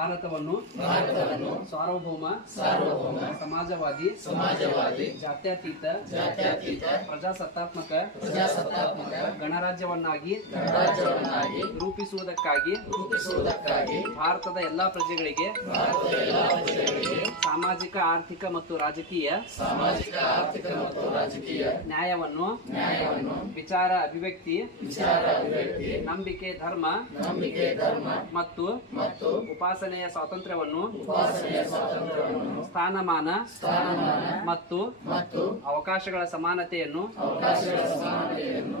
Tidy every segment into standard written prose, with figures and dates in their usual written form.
ಭಾರತವನ್ನು ಸಾರ್ವಭೌಮ ಸಮಾಜವಾದಿ ಜಾತ್ಯತೀತ ಪ್ರಜಾಸತ್ತಾತ್ಮಕ ಗಣರಾಜ್ಯವನ್ನಾಗಿ ರೂಪಿಸುವುದಕ್ಕಾಗಿ ಭಾರತದ ಎಲ್ಲಾ ಪ್ರಜೆಗಳಿಗೆ ಸಾಮಾಜಿಕ ಆರ್ಥಿಕ ಮತ್ತು ರಾಜಕೀಯ ನ್ಯಾಯವನ್ನು ವಿಚಾರ ಅಭಿವ್ಯಕ್ತಿ ನಂಬಿಕೆ ಧರ್ಮ ಮತ್ತು ಉಪಾಸನೆಯ ಸ್ವಾತಂತ್ರ್ಯವನ್ನು ಸ್ಥಾನಮಾನ ಮತ್ತು ಅವಕಾಶಗಳ ಸಮಾನತೆಯನ್ನು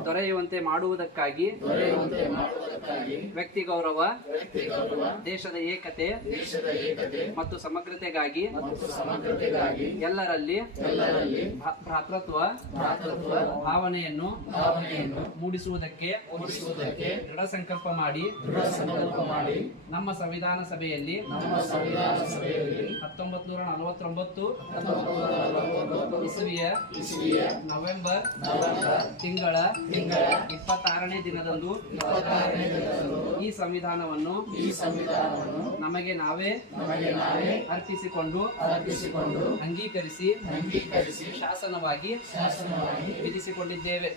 ದೊರೆಯುವಂತೆ ಮಾಡುವುದಕ್ಕಾಗಿ ವ್ಯಕ್ತಿ ಗೌರವ ದೇಶದ ಏಕತೆ ಮತ್ತು ಸಮಗ್ರತೆಗಾಗಿ ಎಲ್ಲರಲ್ಲಿ ಭ್ರಾತೃತ್ವ ಭಾವನೆಯನ್ನು ಮೂಡಿಸುವುದಕ್ಕೆ ದೃಢ ಸಂಕಲ್ಪ ಮಾಡಿ ನಮ್ಮ ಸಂವಿಧಾನ ಸಭೆಯಲ್ಲಿ 1949 ಇಸವಿಯ ನವೆಂಬರ್ ತಿಂಗಳ 26ನೇ ದಿನದಂದು ಈ ಸಂವಿಧಾನವನ್ನು ನಮಗೆ ನಾವೇ ಅರ್ಪಿಸಿಕೊಂಡು ಅಂಗೀಕರಿಸಿ ಶಾಸನವಾಗಿ ವಿಧಿಸಿಕೊಂಡಿದ್ದೇವೆ.